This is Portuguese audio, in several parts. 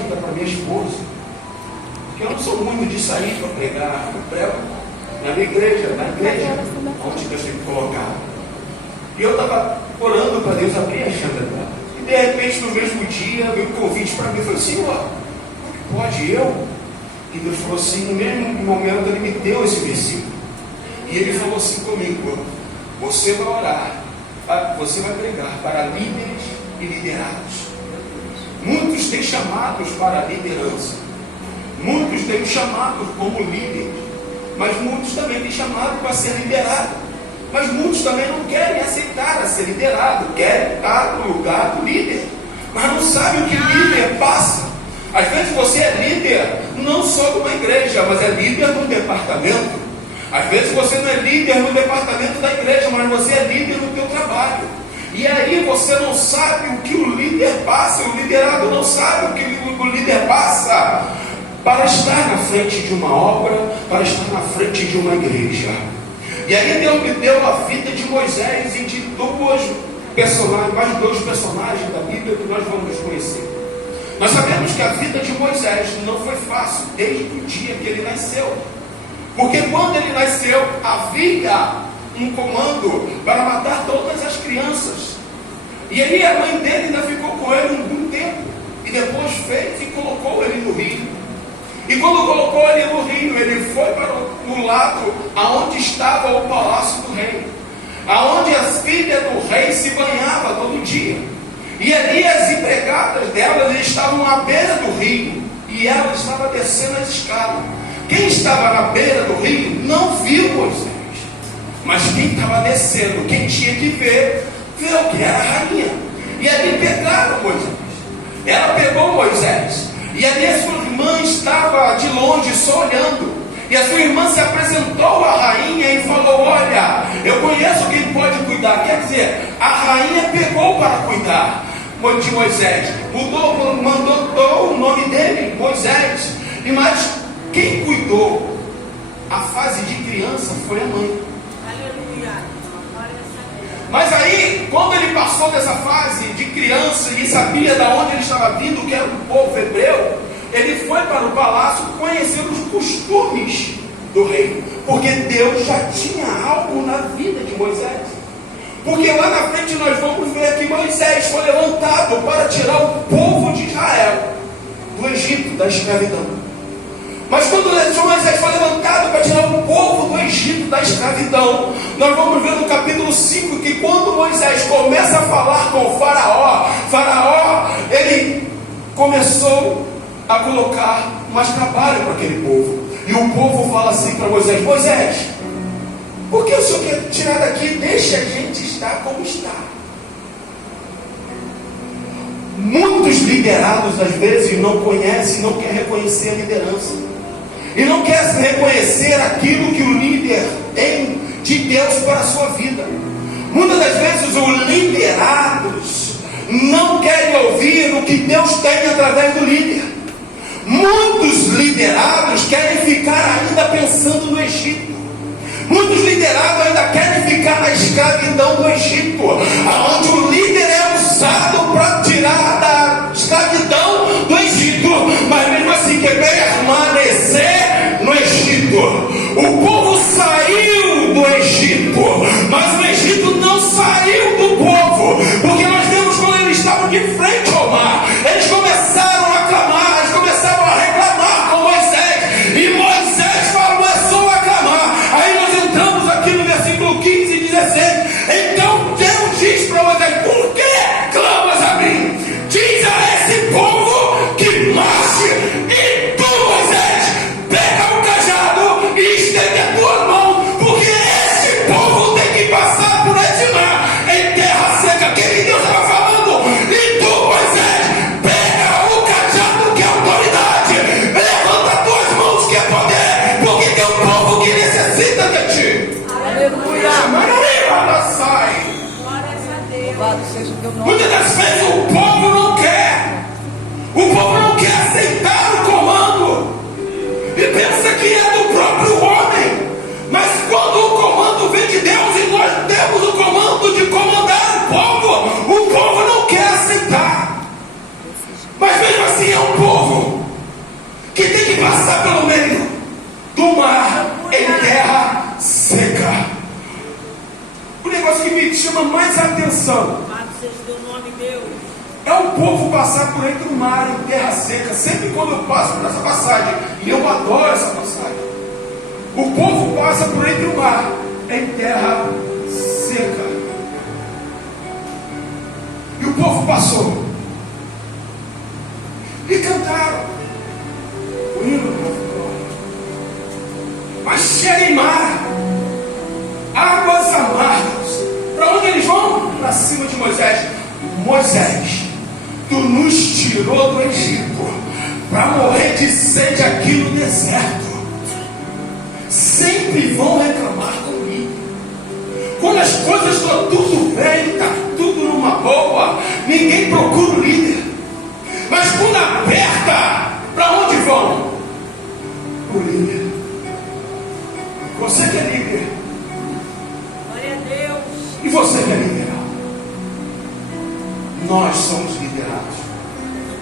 agenda para minha esposa, porque eu não sou muito de sair para pregar. Eu prego na minha igreja, onde Deus tem que colocar. E eu estava orando para Deus abrir a agenda dela. E de repente, no mesmo dia, veio um convite para mim. Eu falei, Senhor, pode eu? E Deus falou assim, no mesmo momento Ele me deu esse versículo. E Ele falou assim comigo, você vai orar, você vai pregar para líderes e liderados. Muitos têm chamados para a liderança, muitos têm chamados como líderes, mas muitos também têm chamado para ser liderado. Mas muitos também não querem aceitar a ser liderado, querem estar no lugar do líder, mas não sabem o que líder passa. Às vezes você é líder não só de uma igreja, mas é líder de um departamento. Às vezes você não é líder no departamento da igreja, mas você é líder no teu trabalho. E aí você não sabe o que o líder passa, o liderado não sabe o que o líder passa para estar na frente de uma obra, para estar na frente de uma igreja. E aí Deus me deu a vida de Moisés e de dois personagens, mais dois personagens da Bíblia que nós vamos conhecer. Nós sabemos que a vida de Moisés não foi fácil desde o dia que ele nasceu. Porque quando ele nasceu, havia um comando para matar todas as crianças. E aí a mãe dele ainda ficou com ele um tempo. E depois fez e colocou ele no rio. E quando colocou ele no rio, ele foi para o lado aonde estava o palácio do rei, aonde as filhas do rei se banhavam todo dia. E ali as empregadas delas estavam à beira do rio, e ela estava descendo as escadas. Quem estava na beira do rio não viu Moisés, mas quem estava descendo, quem tinha que ver, viu que era a rainha. E ali pegaram Moisés. Ela pegou Moisés, e ali a sua irmã estava de longe só olhando. E a sua irmã se apresentou à rainha e falou, olha, eu conheço quem pode cuidar. Quer dizer, a rainha pegou para cuidar de Moisés, mandou o nome dele, Moisés. E mas quem cuidou a fase de criança foi a mãe. Mas aí, quando ele passou dessa fase de criança e sabia de onde ele estava vindo, que era o povo hebreu, ele foi para o palácio conhecer os costumes do rei, porque Deus já tinha algo na vida de Moisés. Porque lá na frente nós vamos ver que Moisés foi levantado para tirar o povo de Israel do Egito, da escravidão. Mas quando Moisés foi levantado para tirar o povo do Egito, da escravidão, nós vamos ver no capítulo 5 que quando Moisés começa a falar com o Faraó, ele começou a colocar mais trabalho para aquele povo. E o povo fala assim para Moisés, Moisés, por que o senhor quer tirar daqui? Deixa a gente estar como está. Muitos liderados às vezes não conhecem, não querem reconhecer a liderança. E não quer reconhecer aquilo que o líder tem de Deus para a sua vida. Muitas das vezes os liderados não querem ouvir o que Deus tem através do líder. Muitos liderados querem ficar ainda pensando no Egito. Muitos liderados ainda querem ficar na escravidão do Egito, onde o líder é usado para tirar da escravidão do Egito, mas mesmo assim quer permanecer no Egito. O povo saiu do Egito, mas o Egito não saiu do povo, porque nós vemos quando eles estavam de frente ao mar, eles começaram a clamar, eles começaram a reclamar com Moisés, e Moisés começou a clamar. Aí nós entramos aqui no versículo 15 e 16. Então Deus diz para Moisés, por que clamas a mim? Diz a esse povo chama mais a atenção Louvado seja o teu nome, Deus. é o povo passar por entre o mar em terra seca. Sempre quando eu passo por essa passagem, e eu adoro essa passagem, o povo passa por entre o mar em terra seca. E o povo passou e cantaram o hino do povo. Mas chega em mar, águas amargas. Para onde eles vão? Para cima de Moisés. Moisés, tu nos tirou do Egito para morrer de sede aqui no deserto. Sempre vão reclamar comigo. Quando as coisas estão tudo bem, está tudo numa boa, ninguém procura o líder. Mas quando aperta, para onde vão? O líder. Você que é líder. Glória a Deus. E você que é líder. Nós somos liderados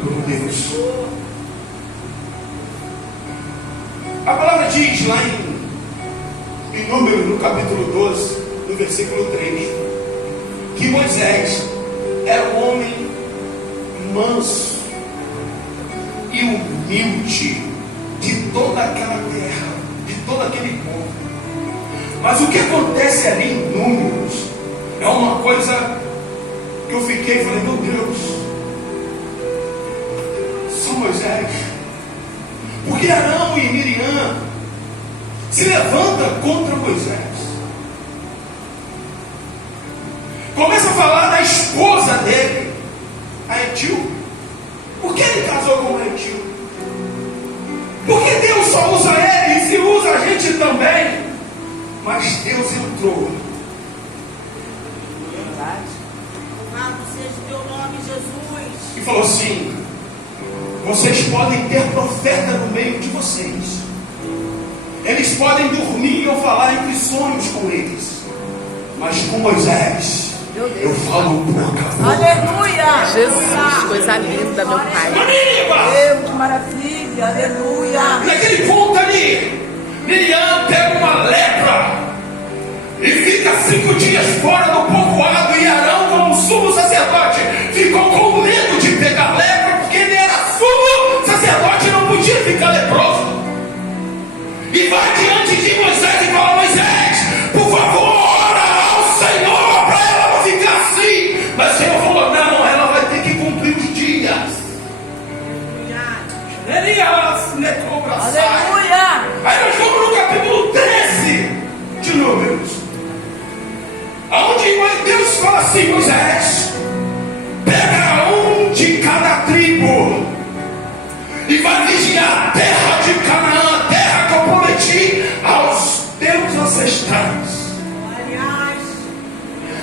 por Deus. A palavra diz lá em Números, no capítulo 12, no versículo 3, que Moisés era um homem manso e humilde de toda aquela terra, de todo aquele povo. Mas o que acontece ali em Números é uma coisa que eu fiquei e falei, meu Deus, só Moisés. Porque Arão e Miriam se levantam contra Moisés. Começa a falar da esposa dele, a Etíope. Por que ele casou com a Etíope? Porque Deus só usa ele e se usa a gente também. Mas Deus entrou. Louvado seja o teu nome, Jesus. E falou assim: vocês podem ter profeta no meio de vocês. Eles podem dormir ou falar entre sonhos com eles. Mas com Moisés, eu falo boca a boca. Aleluia! Jesus, coisa linda, meu Pai. Deus, que maravilha! Aleluia! Naquele ponto ali, Miriam pega uma lepra e fica 5 dias fora do povoado. E Arão, como sumo sacerdote, ficou com medo de pegar lepra, porque ele era sumo sacerdote e não podia ficar leproso. E vai diante de Moisés e fala: Moisés, por favor, ora ao Senhor para ela não ficar assim. Mas o Senhor falou: não, ela vai ter que cumprir os dias. Elias necobra. Aleluia! Aí nós vamos no capítulo 13 de Números, onde Deus fala assim: Moisés, pega um de cada tribo e vai vigiar a terra de Canaã, a terra que eu prometi aos teus ancestrais.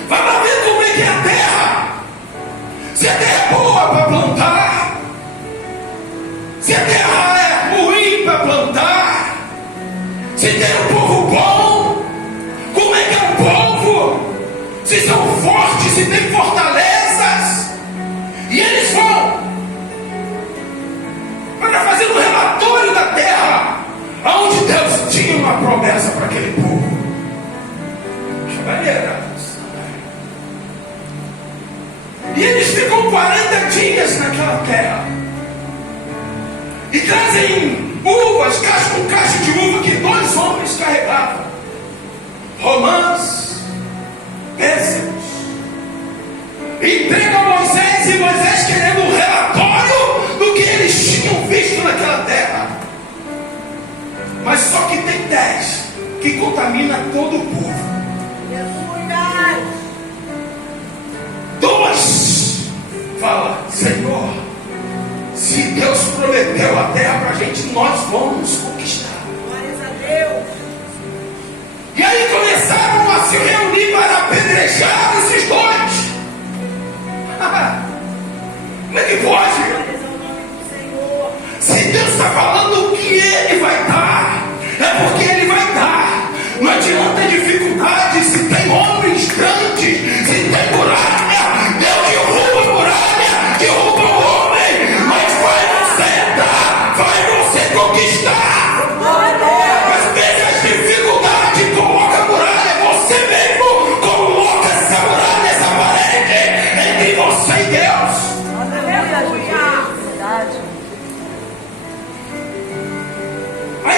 Vai lá ver como é que é a terra. Se a terra é boa para plantar, se a terra é ruim para plantar, se tem um povo bom, como é que é o povo, se são fortes, se tem fortalezas. E eles vão para fazer um relatório da terra, onde Deus tinha uma promessa para aquele povo. E eles ficam 40 dias naquela terra e trazem uvas, um cacho de uva que 2 homens carregavam, romãs, pêssegos, e pegam Moisés, e Moisés querendo um relatório do que eles tinham visto naquela terra. Mas só que tem 10 que contamina todo o povo. 2 fala: Senhor, se Deus prometeu a terra para a gente, nós vamos conquistar. Glórias a Deus. E aí começaram a se reunir para apedrejar esses 2. Como é que pode? Glórias ao nome do Senhor. Se Deus está falando que Ele vai dar, é porque Ele vai dar. Não adianta dificuldade. Se tem homens grandes, se tem muralha, Deus derruba a muralha, derruba o homem, mas vai você dar, vai você conquistar. Mas veja as dificuldades, coloca a muralha, você mesmo coloca essa muralha.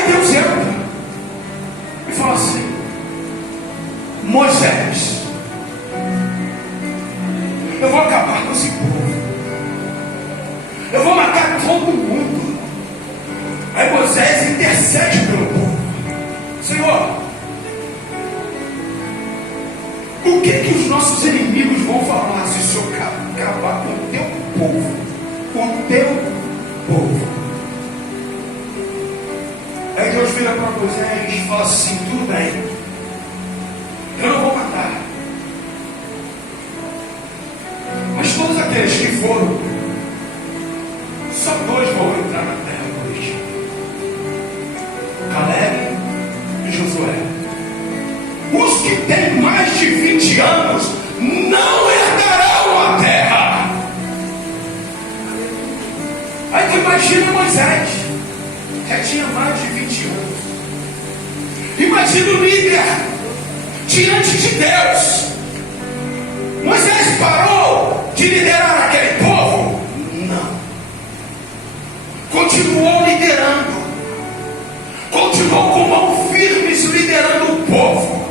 Aí Deus entra e fala assim: Moisés, eu vou acabar com esse povo, eu vou matar todo mundo. Aí Moisés intercede pelo povo: Senhor, o que os nossos inimigos vão falar se o Senhor acabar com o teu povo? Com o teu povo. Aí Deus vira para Moisés e fala assim: tudo bem, eu não vou matar, mas todos aqueles que foram, só 2 vão entrar na terra hoje: Caleb e Josué. Os que têm mais de 20 anos não herdarão a terra. Aí tu imagina Moisés, já tinha mais de 20 anos. Imagina o líder diante de Deus. Moisés parou de liderar aquele povo? Não. Continuou liderando. Continuou com mão firmes liderando o povo.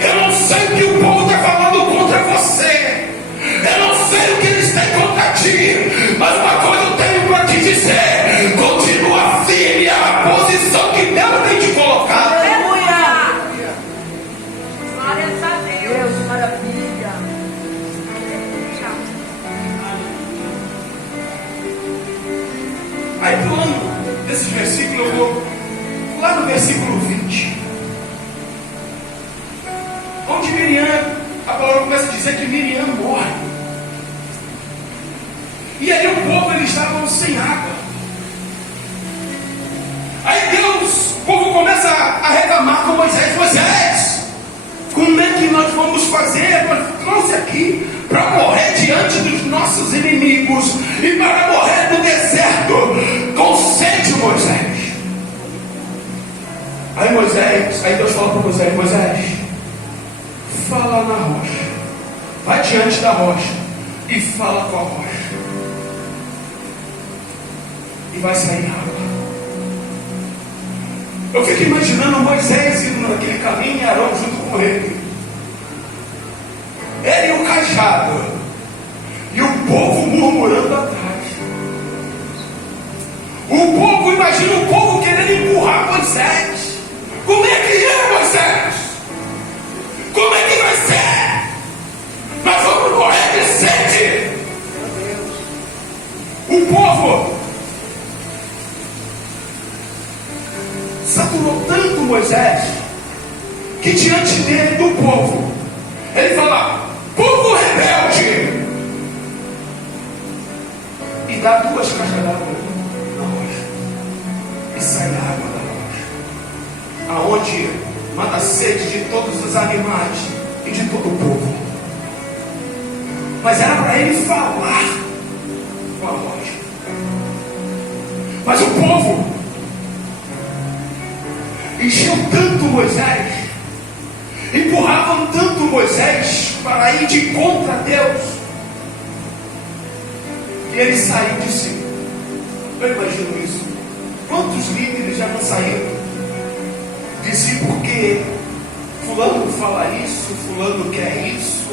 Eu não sei o que o povo está falando contra você. Eu não sei o que eles têm contra ti. Mas uma coisa eu tenho para te dizer: continua firme a posição que Deus tem te colocado. Aleluia! Glórias a Deus. Deus, maravilha. Aí pulando desses versículos, eu vou lá no versículo 20, onde Miriam, a palavra começa a dizer que Miriam morre. E aí o povo, eles estavam sem água. Aí Deus, o povo começa a reclamar com Moisés: Moisés, como é que nós vamos fazer? Nós trouxe aqui para morrer diante dos nossos inimigos e para morrer no deserto com sede, Moisés. Aí Deus fala para Moisés: Moisés, fala na rocha, vai diante da rocha e fala com a rocha, e vai sair água. Eu fico imaginando Moisés indo naquele caminho e Arão junto com ele. Ele e o cajado, e o povo murmurando atrás. O povo, imagina o povo querendo empurrar Moisés. Como é que é, Moisés? Como é que vai ser? Nós vamos morrer de sede. O povo saturou tanto Moisés que diante dele, do povo, ele fala: povo rebelde, e dá 2 cascas d'água na rocha, e sai água da rocha, aonde mata a sede de todos os animais e de todo o povo. Mas era para ele falar com a rocha. Mas o povo encheu tanto Moisés, empurravam tanto Moisés para ir de contra Deus, e ele saiu de si. Eu imagino isso. Quantos líderes já não saíram de si porque fulano fala isso, fulano quer isso,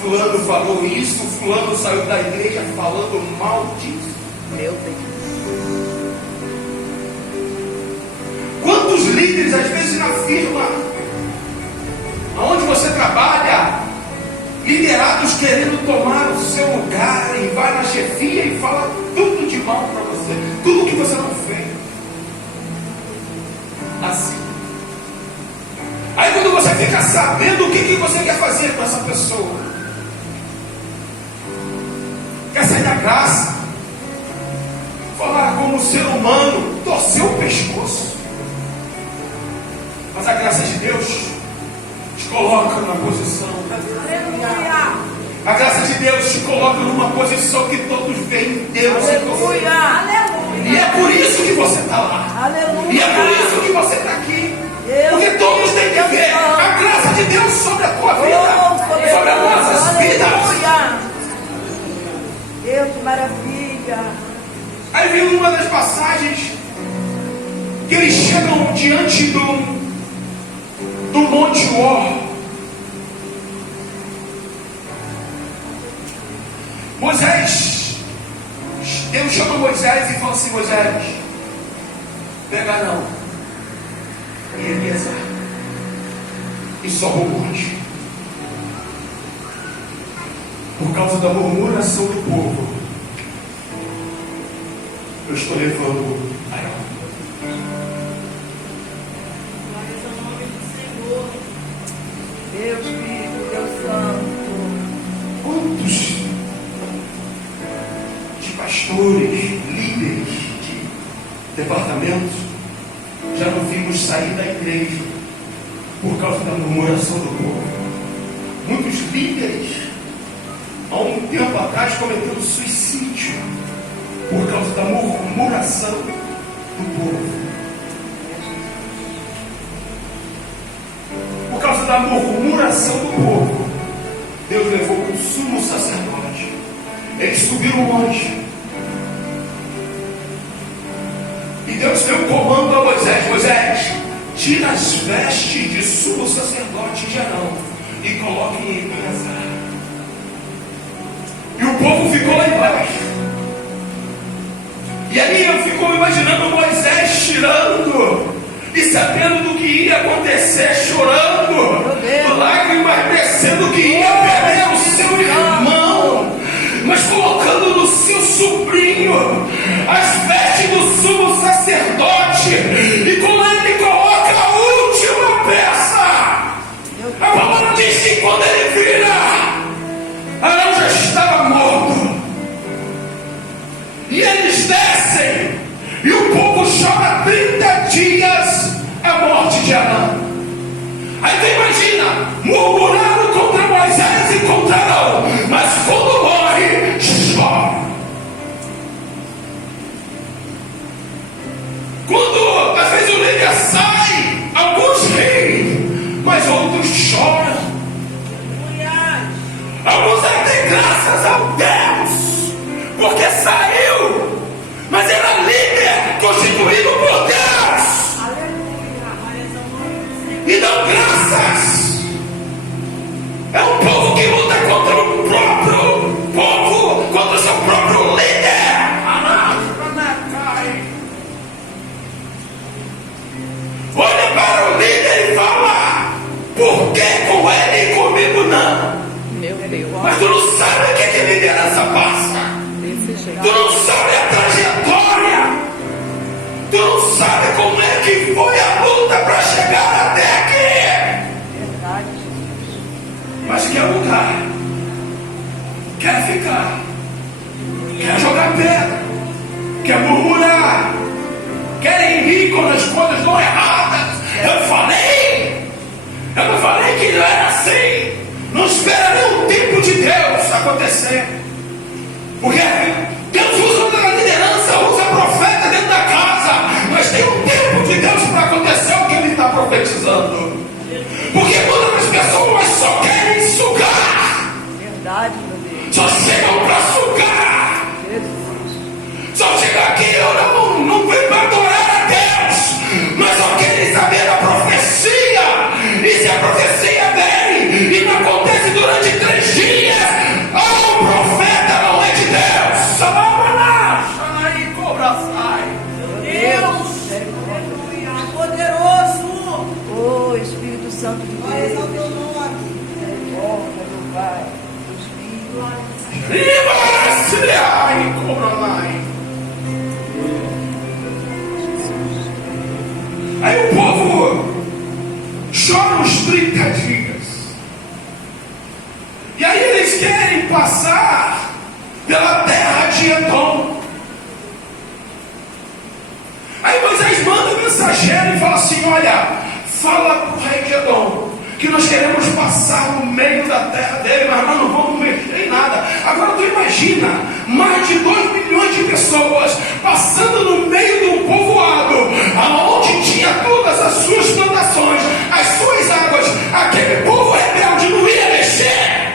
fulano falou isso, fulano saiu da igreja falando mal disso? Meu Deus. Quantos líderes, às vezes na firma, aonde você trabalha, liderados querendo tomar o seu lugar, e vai na chefia e fala tudo de mal para você, tudo que você não fez. Assim. Aí quando você fica sabendo o que você quer fazer com essa pessoa, quer sair da graça, falar como ser humano, torcer o pescoço. Mas a graça de Deus te coloca numa posição. Aleluia. A graça de Deus te coloca numa posição que todos veem Deus. Aleluia. Aleluia. E é por isso que você está lá. Aleluia. E é por isso que você está aqui. Deus, Porque todos têm que ver a graça de Deus sobre a tua vida, sobre as nossas vidas. Aleluia. Deus, que maravilha. Aí vem uma das passagens que eles chegam diante do Monte Hor. Moisés, Deus chama Moisés e fala assim: Moisés, pega Arão e Eliezer e sobe o monte. Por causa da murmuração do povo, eu estou levando Arão. Glória ao nome do Senhor. Deus Filho, Deus Santo. Quantos de pastores, líderes de departamentos já não vimos sair da igreja por causa da murmuração do povo? Muitos líderes, há um tempo atrás, cometendo suicídio por causa da murmuração do povo. Por causa da murmuração do povo, Deus levou o sumo sacerdote. Eles subiram o monte. E Deus deu um comando a Moisés: Moisés, tira as vestes de sumo sacerdote de Arão e coloque em Eleazar. E o povo ficou lá embaixo. E aí eu fico imaginando Moisés tirando e sabendo do que ia acontecer, chorando, lágrimas descendo, que ia perder o seu irmão, mas colocando no seu sobrinho as vestes do sumo sacerdote, e com ele coloca a última peça. A palavra diz que quando ele vira, Arão já estava morto, e eles descem, e o povo chora 30 dias a morte de Arão. Aí tu imagina, murmurando contra Moisés e contra Arão, mas quando morre, chora. Quando às vezes o líder sai, alguns riem, mas outros choram. Alguns dão graças a Deus, porque saiu, mas era líder constituído por Deus. E dão graças. É um povo que luta contra o próprio povo, contra o seu próprio líder. Olha para o líder e fala: por que com ele e comigo não? Meu Deus. Mas tu não sabe o que liderança passa. Desse jeito. Tu não sabe a trajetória. Tu não sabe como é que foi a luta para chegar até aqui. Verdade, Jesus. Mas quer lutar, quer ficar, quer jogar pedra, quer murmurar, querem rir quando as coisas estão erradas. Eu não falei que não era assim. Não espera nenhum tempo de Deus acontecer, porque Deus usa a liderança, usa profeta dentro da casa, mas tem um tempo de Deus para acontecer o que ele está profetizando, porque muitas pessoas só querem sugar. Verdade, meu Deus. Só chegam para sugar. Jesus. Só chega aqui, eu não vim para adorar a Deus, mas só querem saber da profecia. E se a profecia vem e não acontece durante 3 dias, o profeta não é de Deus. Aí cobra sai. Deus, aleluia, poderoso. Oh, Espírito Santo de Glória ao Deus. teu nome. Misericórdia, meu Pai. Deus Filho. Ai, cobra mais. Aí o povo chora os 30 dias. E aí eles querem passar pela terra de Edom. Aí Moisés manda um mensageiro e fala assim: olha, fala para o rei de Edom que nós queremos passar no meio da terra dele, mas nós não vamos mexer em nada. Agora tu imagina, mais de 2 milhões de pessoas passando no meio de um povoado, aonde tinha todas as suas plantações, as suas águas. Aquele povo rebelde não ia mexer.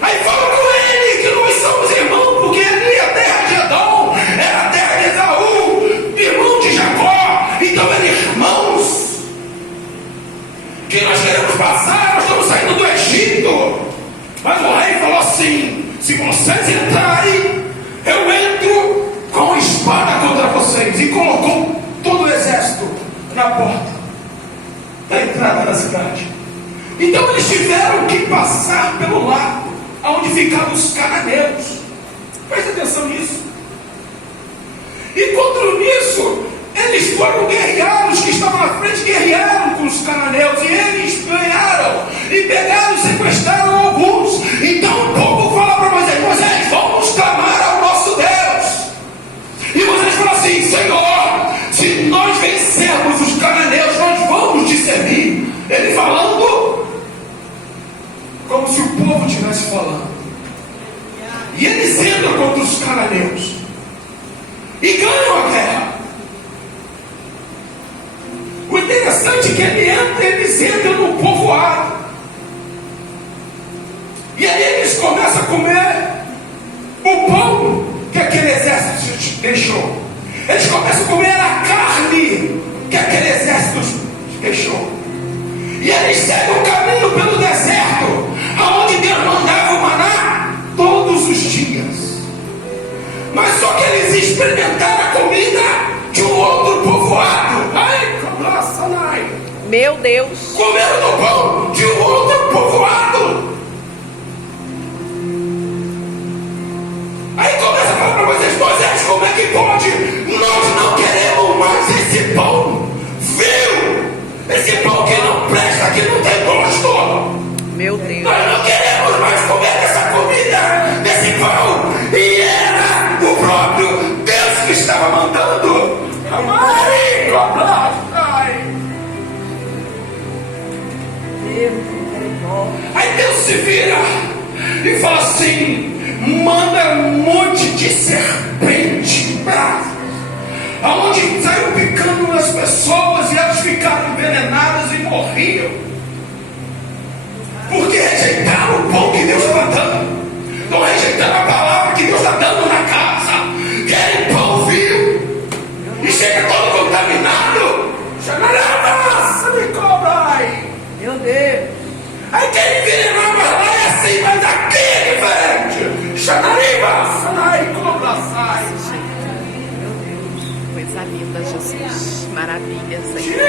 Aí fala com ele que nós somos irmãos, porque ali a terra de Edom era a terra de Esaú, irmão na porta da entrada da cidade. Então eles tiveram que passar pelo lado onde ficavam os cananeus. Preste atenção nisso. E contra nisso, eles foram guerrear, os que estavam na frente guerrearam com os cananeus, e eles ganharam, e pegaram e sequestraram alguns. Então o povo fala para Moisés: Moisés, vamos clamar ao nosso Deus. E Moisés fala assim: Senhor, se nós vencermos os cananeus, nós vamos te servir. Ele falando como se o povo estivesse falando. E eles entram contra os cananeus e ganham a guerra. O interessante é que eles entram no povoado. E aí eles começam a comer o pão que aquele exército deixou. Eles começam a comer a carne que aquele exército deixou. E eles seguem o caminho pelo deserto, aonde Deus mandava o maná todos os dias. Mas só que eles experimentaram a comida de um outro povoado. Meu Deus. Comeram no pão de um outro povoado. Aí começa a falar para Moisés: Moisés, como é que pode? Nós não queremos mais esse pão. Viu? Esse pão que não presta, que não tem gosto. Meu Deus. Nós não queremos mais comer essa comida, desse pão. E era o próprio Deus que estava mandando. Aí Deus se vira e fala assim: manda um monte de serpente brava, aonde saiu picando nas pessoas, e elas ficaram envenenadas e morriam, porque rejeitaram o pão que Deus estava dando, estão rejeitando a palavra que Deus está dando na casa, querem pão vivo, e chega todo contaminado. Me cobra aí. Meu Deus. Aí quem envenenar lá é assim, mas aqui é diferente. Meu Deus. Coisa linda, Jesus. Maravilha, Senhor.